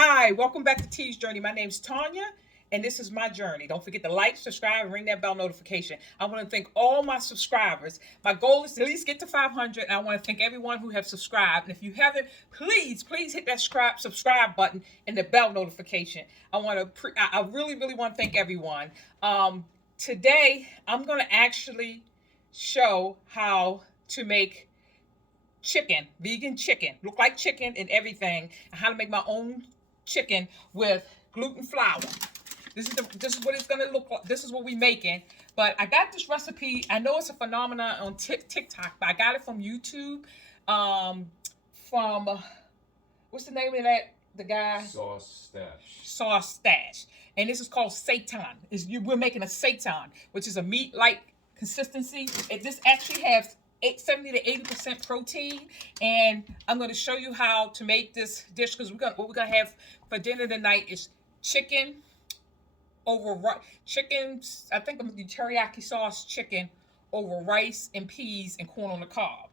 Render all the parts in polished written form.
Hi, welcome back to T's Journey. My name's Tanya, and this is my journey. Don't forget to like, subscribe, and ring that bell notification. I want to thank all my subscribers. My goal is to at least get to 500, and I want to thank everyone who have subscribed. And if you haven't, please hit that subscribe button and the bell notification. I really want to thank everyone. Today, I'm going to actually show how to make chicken, vegan chicken, look like chicken and everything, and how to make my own chicken with gluten flour. This is what it's gonna look like. This is what we making. But I got this recipe. I know it's a phenomenon on TikTok, but I got it from YouTube. From what's the name of that? The guy Sauce Stash. Sauce Stash, and this is called seitan. We're making a seitan, which is a meat-like consistency. This actually has 70 to 80% protein, and I'm going to show you how to make this dish because what we're going to have for dinner tonight is chicken over chicken. I think I'm going to do teriyaki sauce chicken over rice and peas and corn on the cob.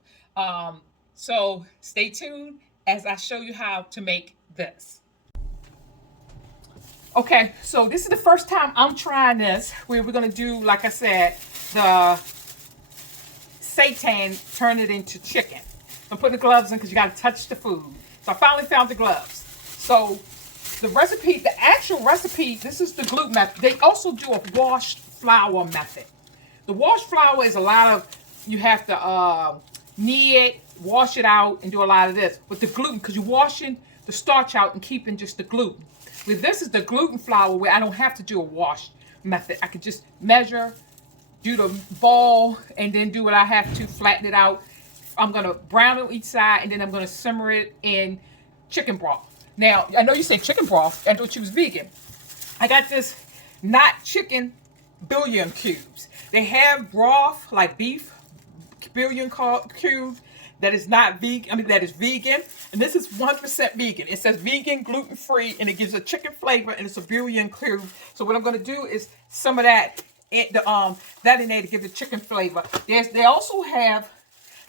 So stay tuned as I show you how to make this. Okay, so this is the first time I'm trying this. We're going to do, like I said, the seitan, turn it into chicken. I'm putting the gloves in because you got to touch the food. So I finally found the gloves. So the recipe, the actual recipe, this is the gluten method. They also do a washed flour method. The washed flour is a lot of, you have to knead it, wash it out, and do a lot of this. With the gluten, because you're washing the starch out and keeping just the gluten. With this is the gluten flour where I don't have to do a wash method. I could just measure, do the ball, and then do what I have to, flatten it out. I'm going to brown it on each side, and then I'm going to simmer it in chicken broth. Now, I know you say chicken broth. I thought you was vegan. I got this not chicken bouillon cubes. They have broth, like beef bouillon cubes, that is not vegan. I mean, that is vegan. And this is 100% vegan. It says vegan, gluten-free, and it gives a chicken flavor, and it's a bouillon cube. So what I'm going to do is some of that that in there to give the chicken flavor. They also have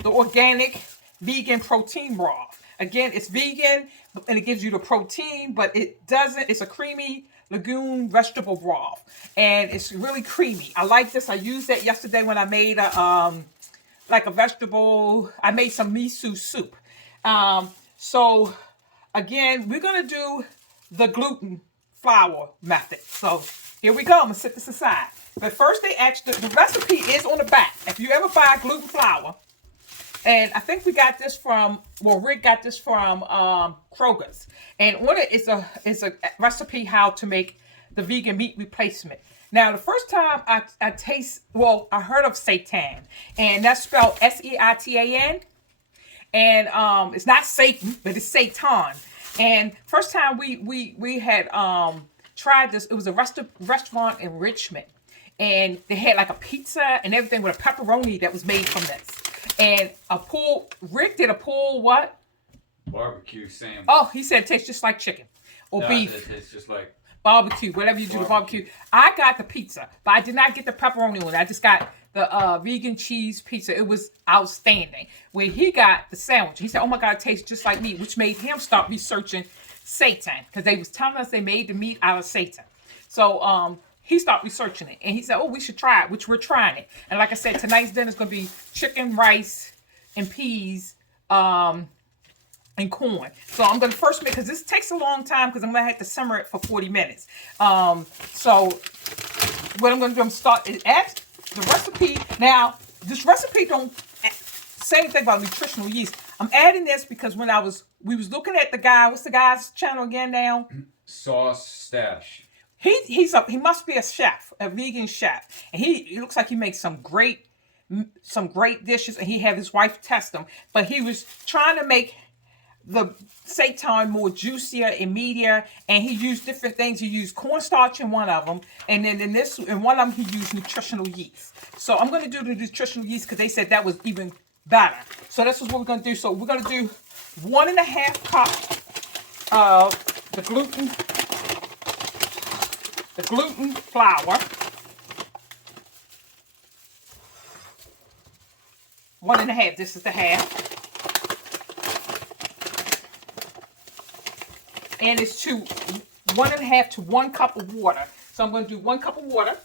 the organic vegan protein broth. Again, it's vegan and it gives you the protein, but it doesn't. It's a creamy legume vegetable broth, and it's really creamy. I like this. I used that yesterday when I made like a vegetable. I made some miso soup. So again, we're gonna do the gluten flour method. So here we go. I'm gonna set this aside. But first, they actually, the recipe is on the back. If you ever buy gluten flour, and I think we got this from, well, Rick got this from Kroger's. And on it is a recipe how to make the vegan meat replacement. Now, the first time I heard of seitan, and that's spelled Seitan. And it's not Satan, but it's seitan. And first time we had tried this, it was a restaurant in Richmond. And they had like a pizza and everything with a pepperoni that was made from this. And Rick did a pulled what? Barbecue sandwich. Oh, he said it tastes just like chicken or beef. It tastes just like barbecue, whatever you do to barbecue. I got the pizza, but I did not get the pepperoni one. I just got the vegan cheese pizza. It was outstanding. When he got the sandwich, he said, oh my God, it tastes just like meat, which made him start researching seitan because they was telling us they made the meat out of seitan. So he started researching it, and he said, oh, we should try it, which we're trying it. And like I said, tonight's dinner is going to be chicken, rice, and peas, and corn. So I'm going to first make, because this takes a long time because I'm going to have to simmer it for 40 minutes. So what I'm going to do, I'm start is add the recipe. Now, this recipe don't say anything about nutritional yeast. I'm adding this because when we was looking at the guy, what's the guy's channel again now? Sauce Stash. He must be a chef, a vegan chef, and he looks like he makes some great dishes, and he had his wife test them. But he was trying to make the seitan more juicier and meatier, and he used different things. He used cornstarch in one of them, and then in one of them he used nutritional yeast. So I'm going to do the nutritional yeast because they said that was even better. So that's what we're going to do. So we're going to do 1.5 cup of the gluten flour. 1.5. This is the half. and it's to 1.5 to 1 cup of water. So I'm going to do 1 cup of water.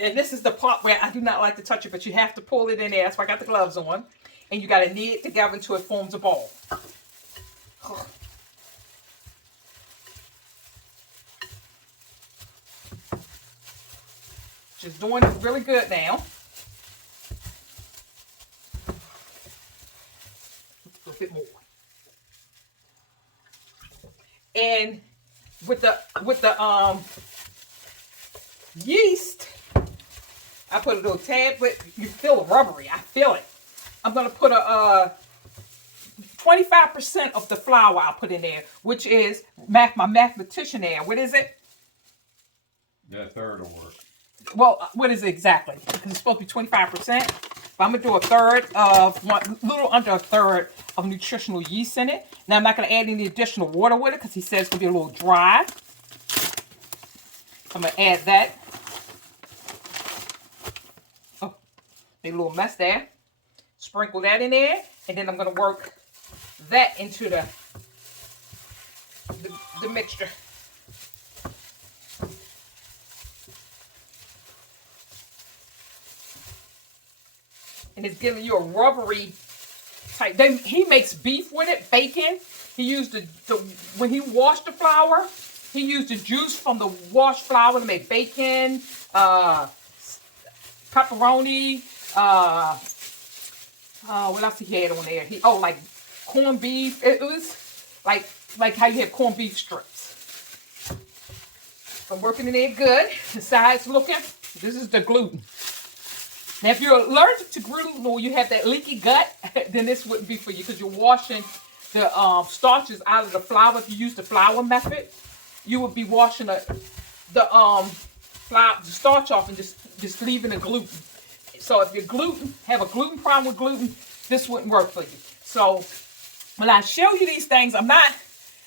And this is the part where I do not like to touch it, but you have to pull it in there. That's why I got the gloves on. And you got to knead it together until it forms a ball. Just doing it really good now. A bit more. And with the yeast, I put a little tad, but you feel it rubbery. I feel it. I'm gonna put a 25% of the flour I'll put in there, which is my mathematician there. What is it? Yeah, a third will work. Well, what is it exactly? Because it's supposed to be 25%. But I'm gonna do a third of little under a third of nutritional yeast in it. Now I'm not gonna add any additional water with it because he says it's gonna be a little dry. I'm gonna add that. Oh, made a little mess there. Sprinkle that in there, and then I'm gonna work that into the mixture. And it's giving you a rubbery type. Then he makes beef with it, bacon. He used when he washed the flour, he used the juice from the washed flour to make bacon, pepperoni, what else he had on there? Like corned beef. It was like how you have corned beef strips. So I'm working in there good. The side's looking. This is the gluten. Now, if you're allergic to gluten or you have that leaky gut, then this wouldn't be for you because you're washing the starches out of the flour. If you use the flour method, you would be washing the starch off and just leaving the gluten. So if you have a gluten problem with gluten, this wouldn't work for you. So when I show you these things, I'm not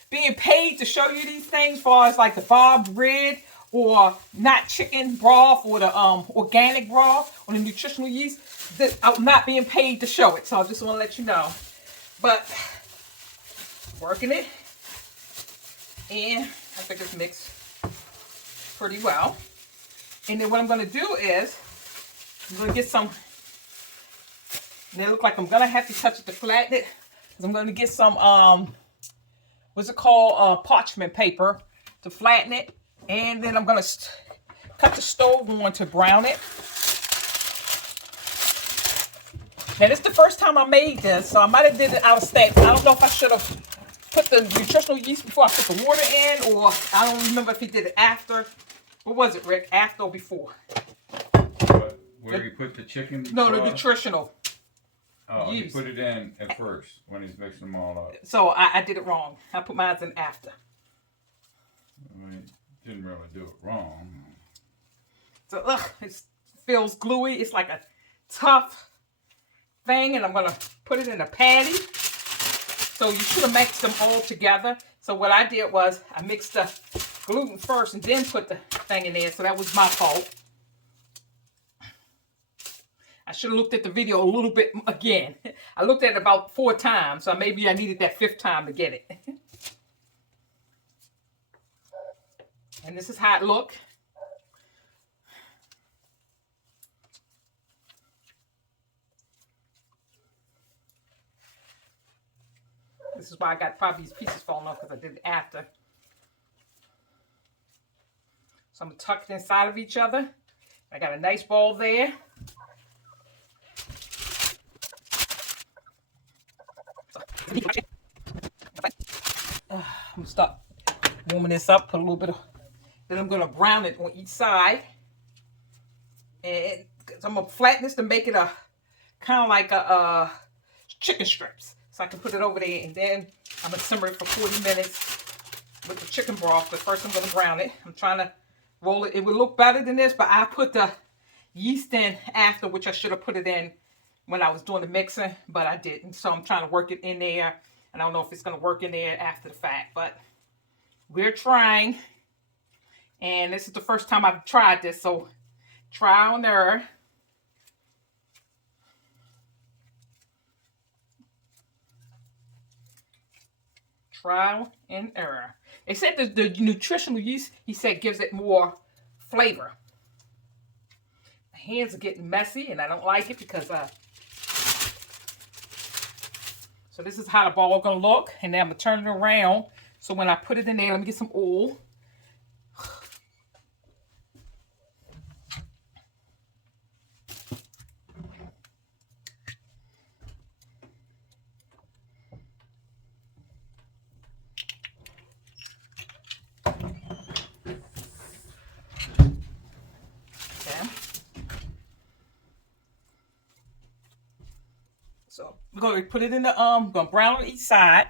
being paid to show you these things as far as like the Bob Red or not chicken broth or the organic broth or the nutritional yeast. I'm not being paid to show it. So I just want to let you know. But working it. And I think it's mixed pretty well. And then what I'm going to do is I'm going to get some, and it looks like I'm going to have to touch it to flatten it. Because I'm going to get some, what's it called? Parchment paper to flatten it. And then I'm going to cut the stove on to brown it. Now, this is the first time I made this, so I might have did it out of step. I don't know if I should have put the nutritional yeast before I put the water in, or I don't remember if he did it after. What was it, Rick? After or before? Where you put the chicken? No, the nutritional. Oh, you put it in at first when he's mixing them all up. So I did it wrong. I put mine in after. I mean, didn't really do it wrong. So it feels gluey. It's like a tough thing, and I'm gonna put it in a patty. So you should have mixed them all together. So what I did was I mixed the gluten first and then put the thing in there. So that was my fault. I should have looked at the video a little bit again. I looked at it about 4 times, so maybe I needed that 5th time to get it. And this is how it looked. This is why I got probably these pieces falling off, because I did it after. So I'm going to tuck it inside of each other. I got a nice ball there. I'm going to start warming this up, put a little bit of, then I'm going to brown it on each side. And I'm going to flatten this to make it a kind of like a chicken strips. So I can put it over there, and then I'm going to simmer it for 40 minutes with the chicken broth. But first I'm going to brown it. I'm trying to roll it. It would look better than this, but I put the yeast in after, which I should have put it in when I was doing the mixing, but I didn't. So I'm trying to work it in there. And I don't know if it's going to work in there after the fact, but we're trying. And this is the first time I've tried this, so trial and error. Trial and error. They said the nutritional yeast, he said, gives it more flavor. My hands are getting messy, and I don't like it because so this is how the ball gonna look, and then I'm gonna turn it around. So when I put it in there, let me get some oil. Okay. So we're gonna put it in the gonna brown on each side.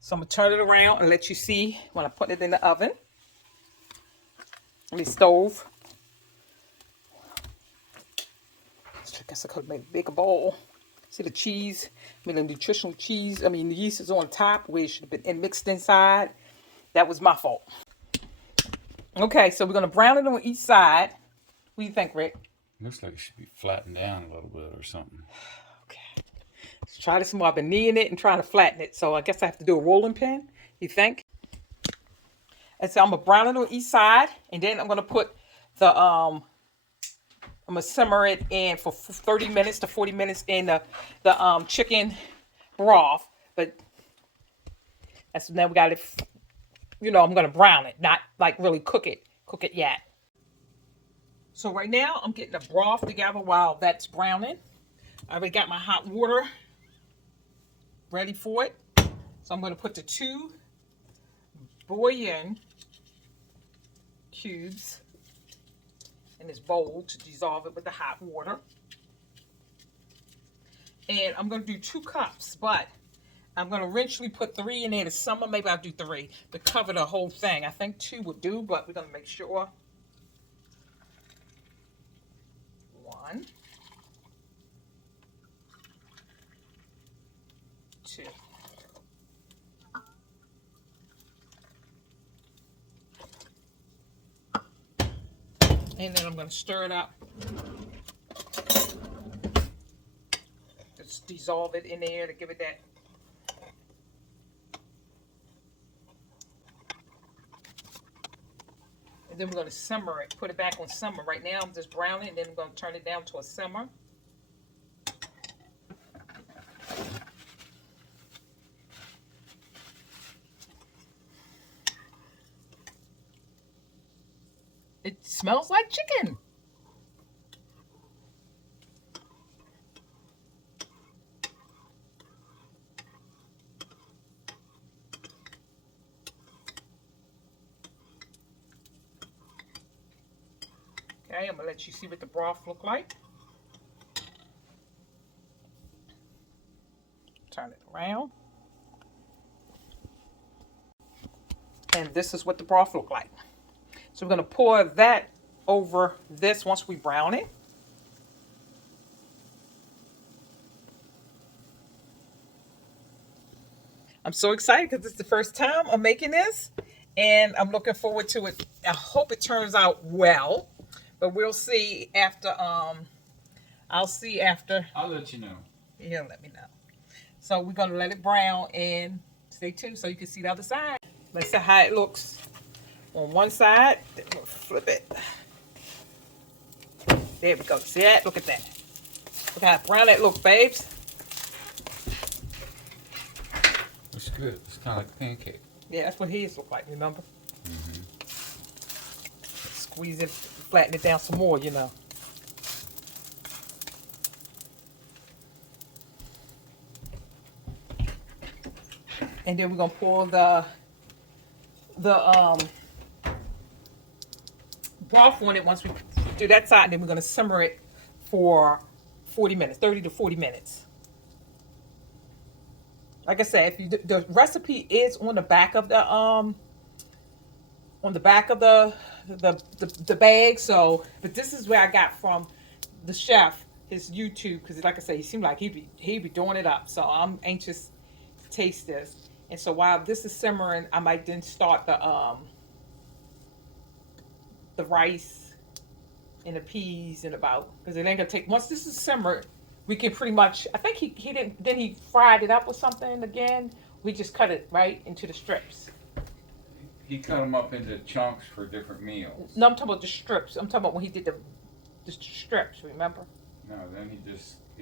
So I'm gonna turn it around and let you see when I put it in the oven. The stove. I guess I could have made a bigger bowl. See the cheese? I mean the nutritional cheese. I mean the yeast is on top where it should have been mixed inside. That was my fault. Okay, so we're gonna brown it on each side. What do you think, Rick? Looks like it should be flattened down a little bit or something. Okay. Let's try this more. I've been kneading it and trying to flatten it. So I guess I have to do a rolling pin. You think? And so I'm gonna brown it on each side, and then I'm gonna put the I'm gonna simmer it in for 30 minutes to 40 minutes in the chicken broth. But that's now we got it. I'm gonna brown it, not like really cook it yet. So right now I'm getting the broth together while that's browning. I already got my hot water ready for it. So I'm gonna put the 2 bouillon cubes in this bowl to dissolve it with the hot water. And I'm going to do 2 cups, but I'm going to eventually put 3 in there to simmer. Maybe I'll do 3 to cover the whole thing. I think 2 would do, but we're going to make sure. 1, 2. And then I'm going to stir it up. Just dissolve it in there to give it that. And then we're going to simmer it, put it back on simmer. Right now I'm just browning, and then I'm going to turn it down to a simmer. It smells like chicken. Okay, I'm going to let you see what the broth look like. Turn it around. And this is what the broth look like. So we're going to pour that over this once we brown it. I'm so excited because this is the first time I'm making this, and I'm looking forward to it. I hope it turns out well, but we'll see after. I'll see after. I'll let you know. He'll let me know. So we're gonna let it brown and stay tuned so you can see the other side. Let's see how it looks on one side. Then we'll flip it. There we go. See that? Look at that. Look how brown that looks, babes. Looks good. It's kind of like a pancake. Yeah, that's what his look like, remember? Mm-hmm. Squeeze it, flatten it down some more, And then we're gonna pour the broth on it once we do that side, and then we're gonna simmer it for 40 minutes, 30 to 40 minutes. Like I said, if the recipe is on the back of the bag. So, but this is where I got from the chef, his YouTube, because like I said, he seemed like he'd be doing it up. So I'm anxious to taste this. And so while this is simmering, I might then start the rice and the peas and because it ain't gonna take, once this is simmered, we can pretty much, I think he didn't, then he fried it up or something again, We just cut it right into the strips. He cut them up into chunks for different meals. No, I'm talking about the strips. I'm talking about when he did the strips. Remember? No, then he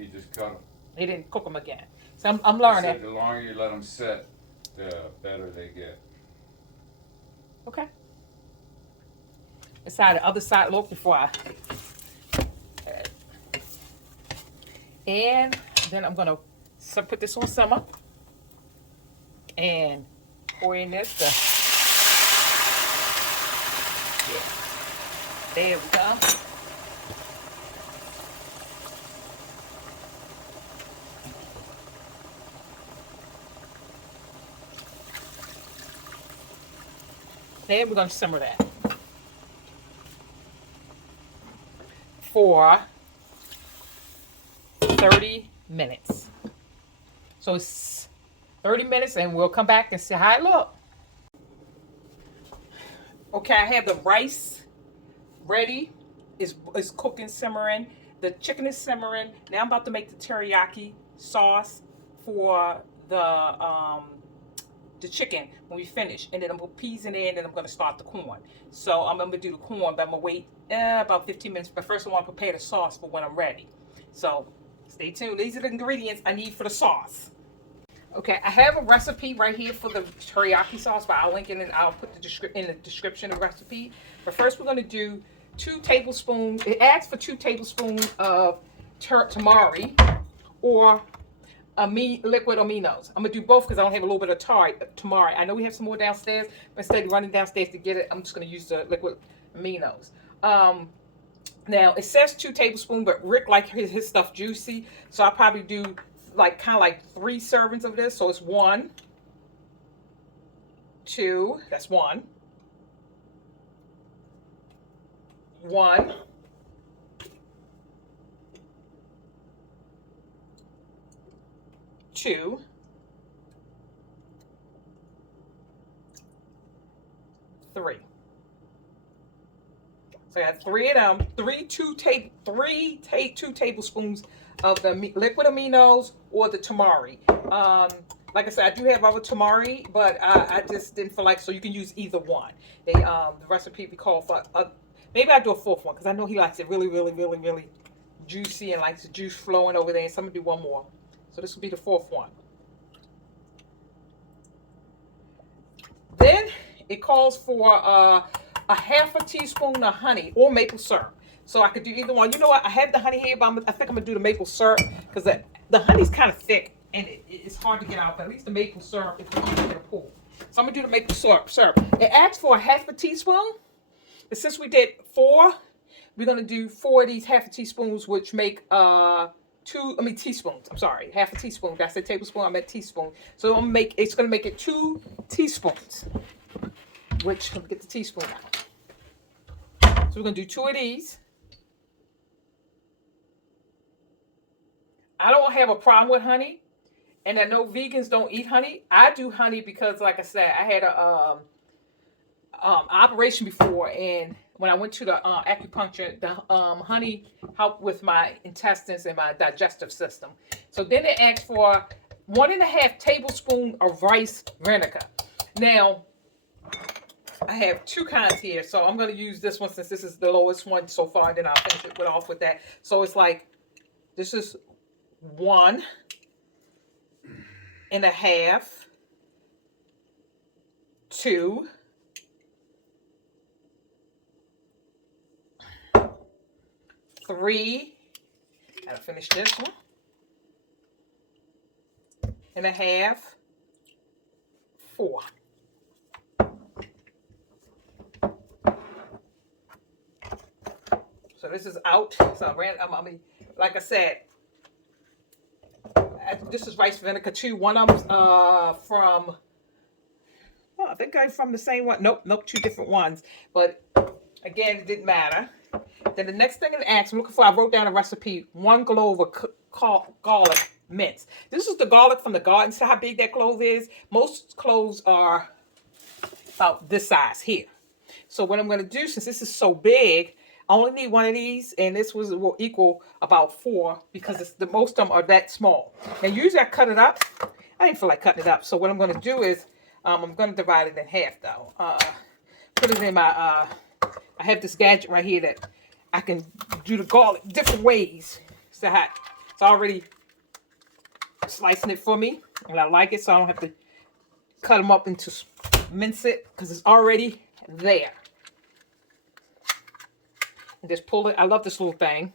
just cut them. He didn't cook them again. So I'm learning. He said the longer you let them sit, the better they get. Okay. Let's try the other side look before I. And then I'm gonna put this on simmer and pour in this. There we go. Then we're gonna simmer that for 30 minutes. So it's 30 minutes and we'll come back and see how it looks. Okay, I have the rice ready. It's cooking, simmering. The chicken is simmering. Now I'm about to make the teriyaki sauce for the chicken when we finish. And then I'm going to put peas in there and then I'm going to start the corn. So I'm going to do the corn, but I'm going to wait about 15 minutes. But first I want to prepare the sauce for when I'm ready. So stay tuned. These are the ingredients I need for the sauce. Okay, I have a recipe right here for the teriyaki sauce, but I'll link it and I'll put in the description of the recipe. But first we're going to do 2 tablespoons. It asks for 2 tablespoons of tamari or liquid aminos. I'm going to do both because I don't have a little bit of tamari. I know we have some more downstairs, but instead of running downstairs to get it, I'm just going to use the liquid aminos. Now, it says 2 tablespoons, but Rick likes his stuff juicy, so I'll probably do kind of like 3 servings of this. So it's 1, 2, that's 1, 1, 2, 3. So I got 3 of them, 2 tablespoons of the liquid aminos or the tamari. Like I said, I do have other tamari, but I just didn't feel like, so you can use either one. The recipe we call for, maybe I do a 4th one because I know he likes it really, really, really, really juicy and likes the juice flowing over there. So I'm gonna do one more. So this will be the 4th one. Then it calls for a half a teaspoon of honey or maple syrup. So I could do either one. You know what? I have the honey here, but I think I'm going to do the maple syrup because the honey's kind of thick and it's hard to get out. But at least the maple syrup is easy to pull. So I'm going to do the maple syrup. It asks for a half a teaspoon. But since we did 4, we're going to do 4 of these half a teaspoons, which make teaspoons. I'm sorry, half a teaspoon. Did I say tablespoon? I meant teaspoon. So it's going to make it 2 teaspoons. Which, let me get the teaspoon out. So we're going to do 2 of these. I don't have a problem with honey. And I know vegans don't eat honey. I do honey because, like I said, I had a operation before. And when I went to the acupuncture, the honey helped with my intestines and my digestive system. So then they asked for 1.5 tablespoons of rice vinegar. Now, I have 2 kinds here, so I'm going to use this one since this is the lowest one so far, and then I'll finish it off with that. So it's like, this is 1.5, 2, 3, gotta finish this one, 1.5, 4. So this is out. So I mean, like I said, this is rice vinegar too. One of them's from, I think I'm from the same one. Nope, 2 different ones. But again, it didn't matter. Then the next thing it asks, I'm looking for, I wrote down a recipe, 1 clove of garlic mince. This is the garlic from the garden. See how big that clove is? Most cloves are about this size here. So what I'm going to do, since this is so big, I only need 1 of these, and this will equal about 4 because most of them are that small. Now, usually I cut it up. I didn't feel like cutting it up. So what I'm going to do is, I'm going to divide it in half though. Put it in my, I have this gadget right here that I can do the garlic different ways. So it's already slicing it for me, and I like it, so I don't have to cut them up into mince it because it's already there. And just pull it. I love this little thing.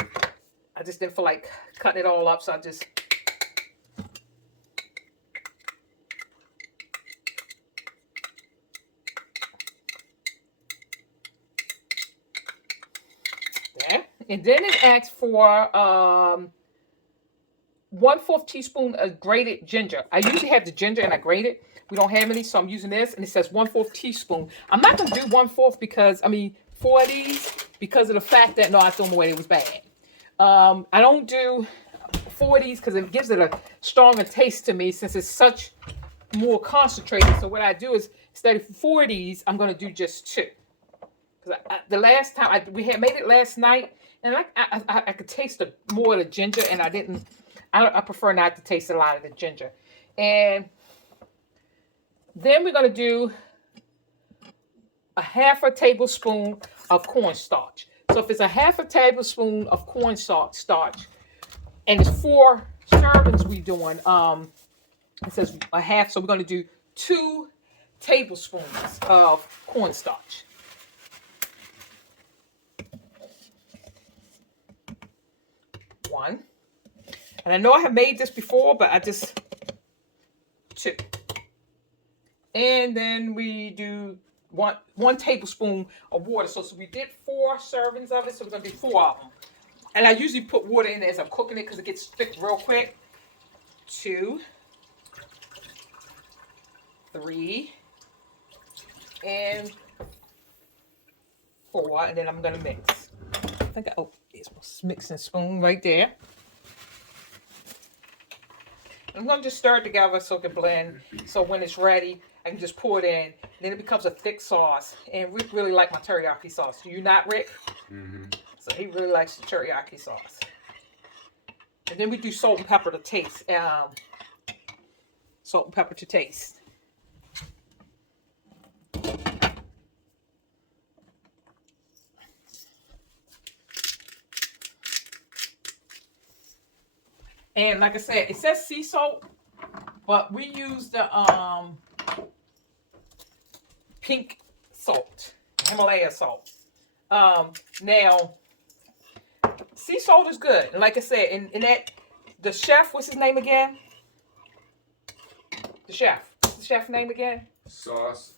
I just didn't feel like cutting it all up, so I just there. And then it asks for 1/4 teaspoon of grated ginger. I usually have the ginger and I grate it. We don't have any, so I'm using this, and it says 1/4 teaspoon. I'm not gonna do 1/4 because four of these, because of the fact that no, I threw them away. It was bad. I don't do 4 of these because it gives it a stronger taste to me since it's such more concentrated. So what I do is instead of 4 of these, I'm gonna do just 2. Because the last time we had made it last night, and I could taste more of the ginger, and I didn't. I prefer not to taste a lot of the ginger. And then we're going to do a 1/2 tablespoon of cornstarch. So if it's a 1/2 tablespoon of cornstarch, and it's 4 servings we doing, it says a half, so we're going to do 2 tablespoons of cornstarch. One. And I know I have made this before, but I just 2. And then we do one tablespoon of water. So we did 4 servings of it, so we're gonna do 4 of them. And I usually put water in as I'm cooking it because it gets thick real quick. 2, 3, and 4. And then I'm gonna mix. I think there's my mixing spoon right there. I'm going to just stir it together so it can blend. So when it's ready, I can just pour it in. Then it becomes a thick sauce. And Rick really likes my teriyaki sauce. Do you not, Rick? Mm-hmm. So he really likes the teriyaki sauce. And then we do salt and pepper to taste. Salt and pepper to taste. And like I said, it says sea salt, but we use the pink salt, Himalaya salt. Now, sea salt is good. And like I said, in that, the chef, what's his name again? The chef. What's the chef name again? Sauce.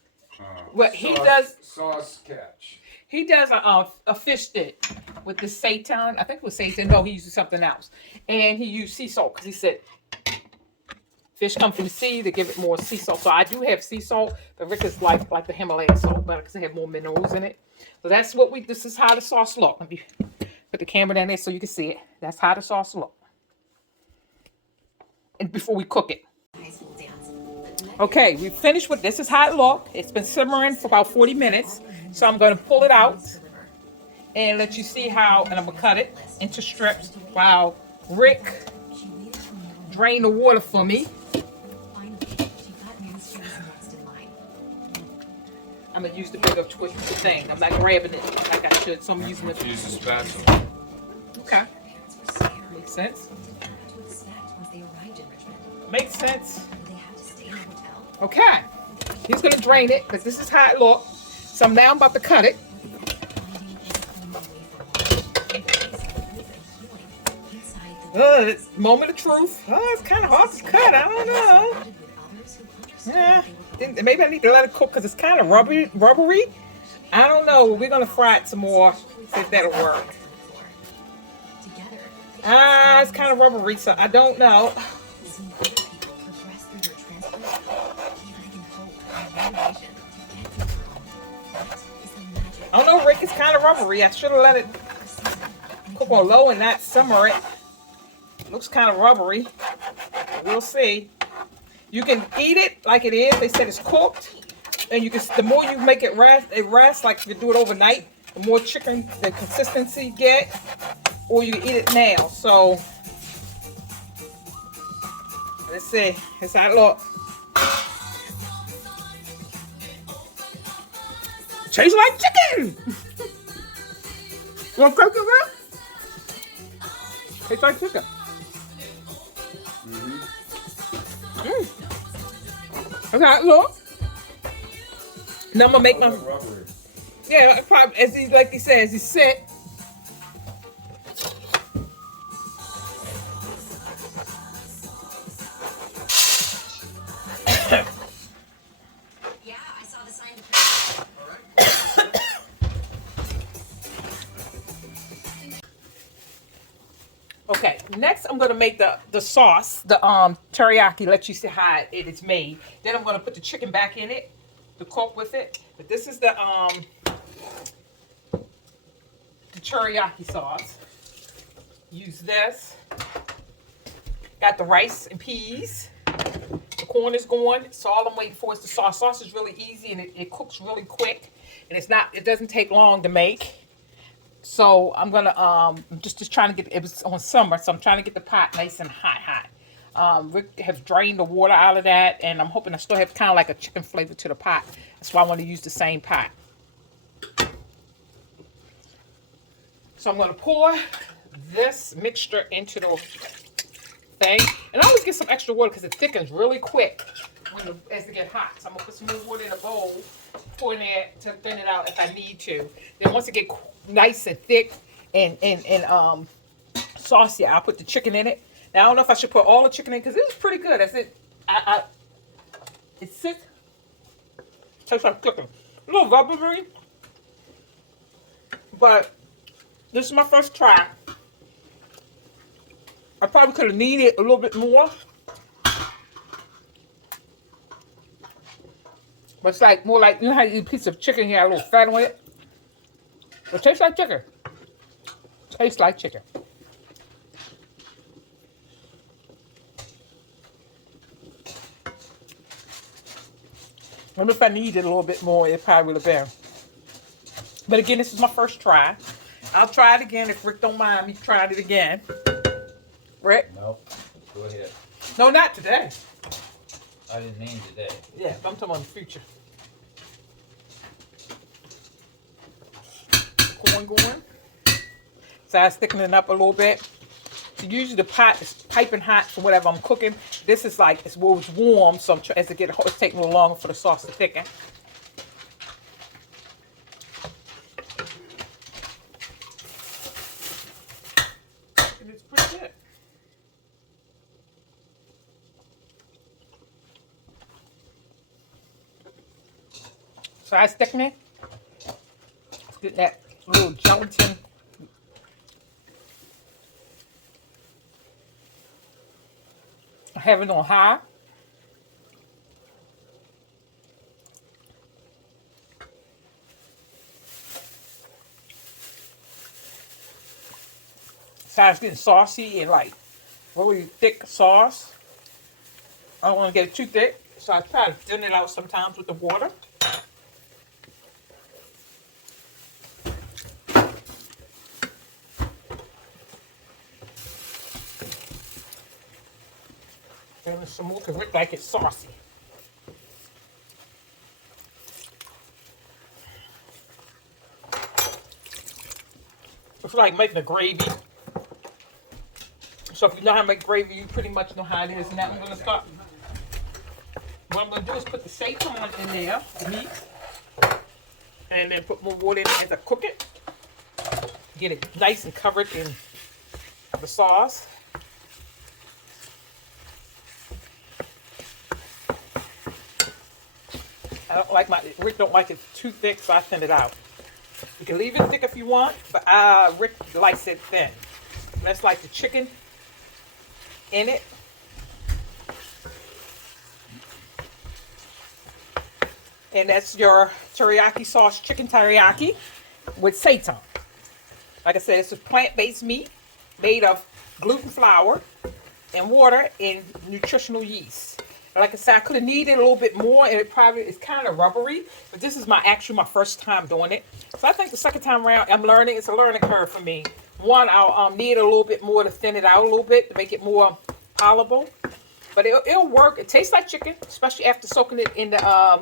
He does. Sauce catch. He does a fish stick with the seitan. I think it was seitan. No, he uses something else. And he used sea salt because he said fish come from the sea. They give it more sea salt. So I do have sea salt, but Rick is like the Himalaya salt better because they have more minerals in it. So that's what this is how the sauce look. Let me put the camera down there so you can see it. That's how the sauce look. And before we cook it. Okay, we finished with this. Is how it look. It's been simmering for about 40 minutes. So I'm going to pull it out and let you see how, and I'm going to cut it into strips while Rick drained the water for me. I'm going to use the bigger twisted thing. I'm not grabbing it like I should, so I'm using it. Use the spatula. Okay. Makes sense. Makes sense. Okay. He's going to drain it because this is how it looks. So now I'm about to cut it. Moment of truth. Oh, it's kind of hard to cut. I don't know. Yeah. Maybe I need to let it cook because it's kind of rubbery. I don't know. We're going to fry it some more. See if that'll work. It's kind of rubbery, so I don't know. I don't know, Rick. It's kind of rubbery. I should have let it cook on low and not simmer it. Looks kind of rubbery. We'll see. You can eat it like it is. They said it's cooked, and you can. The more you make it rest. Like if you do it overnight, the more chicken the consistency you get. Or you can eat it now. So Let's see. It's how it look. Tastes like chicken. You want to cook it, girl? Tastes like chicken. That's how it look. Now I'm gonna make my. Yeah, probably as he like he says, he sit. Yeah, I saw the sign. Okay, next I'm gonna make the sauce, the teriyaki. Let you see how it is made. Then I'm gonna put the chicken back in it to cook with it. But this is the teriyaki sauce. Use this. Got the rice and peas. The corn is going. So all I'm waiting for is the sauce. Sauce is really easy and it cooks really quick, and it doesn't take long to make. So I'm gonna I'm just trying to get, it was on summer, so I'm trying to get the pot nice and hot. Rick have drained the water out of that, and I'm hoping I still have kind of like a chicken flavor to the pot. That's why I want to use the same pot. So I'm gonna pour this mixture into the thing, and I always get some extra water because it thickens really quick as it gets hot. So I'm gonna put some more water in a bowl, pour in there to thin it out if I need to. Then once it get nice and thick and saucy, I'll put the chicken in it. Now I don't know if I should put all the chicken in because it was pretty good. That's it. It's sick. Tastes like chicken. A little rubbery, but this is my first try. I probably could have needed a little bit more. But it's like more like, you know how you eat a piece of chicken, you have a little fat on it? It tastes like chicken. Tastes like chicken. Maybe if I needed a little bit more, it probably would have been. But again, this is my first try. I'll try it again if Rick don't mind me trying it again. Rick? No, go ahead. No, not today. I didn't mean today. Yeah, I'm talking about in the future. Corn going. So I'm thickening it up a little bit. So usually the pot is piping hot for whatever I'm cooking. This is like, it's warm, so as it gets hot, it's taking a little longer for the sauce to thicken. And it's pretty good. So I thicken it. Let's get that little gelatin. I have it on high. So it's getting saucy and like really thick sauce. I don't want to get it too thick, so I try to thin it out sometimes with the water. And some more because Rick like it saucy. It's like making a gravy. So if you know how to make gravy, you pretty much know how it is. Now I'm going to start. What I'm going to do is put the seitan in there, the meat, and then put more water in it as I cook it. Get it nice and covered in the sauce. Rick don't like it too thick, so I thin it out. You can leave it thick if you want, but Rick likes it thin. That's like the chicken in it. And that's your teriyaki sauce, chicken teriyaki with seitan. Like I said, it's a plant-based meat made of gluten flour and water and nutritional yeast. Like I said, I could have needed a little bit more, and it probably is kind of rubbery, but this is my first time doing it. So I think the second time around, I'm learning. It's a learning curve for me. One, I'll need a little bit more to thin it out a little bit to make it more palatable. But it'll work. It tastes like chicken, especially after soaking it in the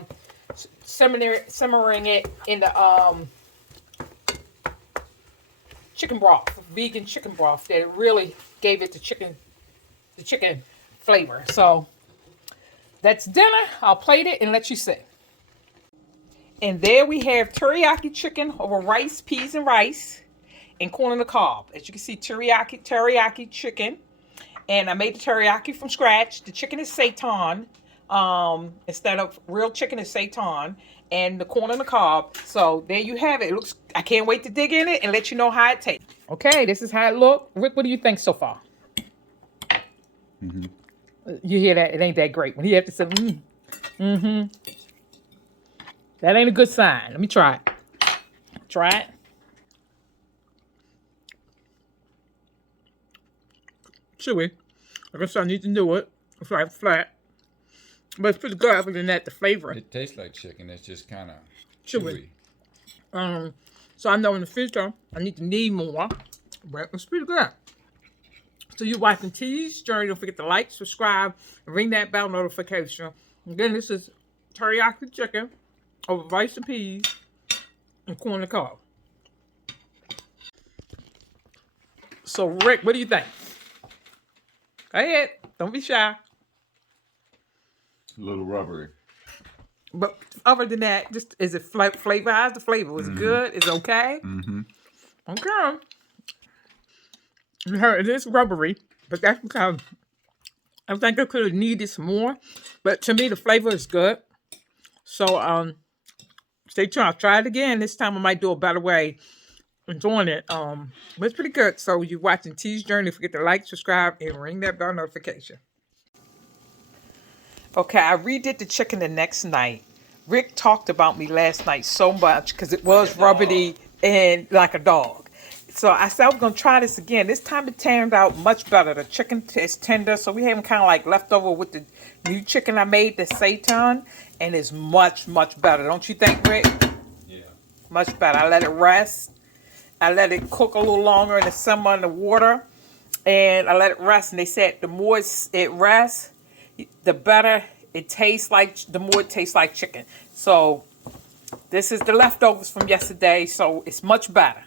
simmering it in the chicken broth, vegan chicken broth. That really gave it the chicken flavor. So that's dinner. I'll plate it and let you see. And there we have teriyaki chicken over rice, peas and rice, and corn on the cob. As you can see, teriyaki chicken. And I made the teriyaki from scratch. The chicken is seitan. Instead of real chicken is seitan. And the corn on the cob. So there you have it. It looks, I can't wait to dig in it and let you know how it tastes. Okay, this is how it looks. Rick, what do you think so far? Mm-hmm. You hear that? It ain't that great. When he have to say, that ain't a good sign. Let me try it. Try it. Chewy. I guess I need to do it. It's like flat. But it's pretty good. Other than that, the flavor. It tastes like chicken. It's just kind of Chewy. chewy. So I know in the future I need to need more. But it's pretty good. So you're watching T's Journey. Don't forget to like, subscribe, and ring that bell notification. Again, this is teriyaki chicken over rice and peas and corn on the cob. So Rick, what do you think? Go ahead. Don't be shy. A little rubbery. But other than that, just is it flavor? How's the flavor? Was it good? Is it okay? Mm-hmm. Okay. You heard it is rubbery, but that's because I think I could have needed some more. But to me, the flavor is good. So stay tuned. I'll try it again. This time I might do a better way of doing it. But it's pretty good. So you're watching T's Journey. Don't forget to like, subscribe, and ring that bell notification. Okay, I redid the chicken the next night. Rick talked about me last night so much because it was rubbery and like a dog. So I said I was going to try this again. This time it turned out much better. The chicken is tender, so we have them kind of like leftover with the new chicken I made, the seitan, and it's much, much better. Don't you think, Rick? Yeah. Much better. I let it rest. I let it cook a little longer in the simmer in the water, and I let it rest. And they said the more it rests, the better it tastes like, the more it tastes like chicken. So this is the leftovers from yesterday, so it's much better.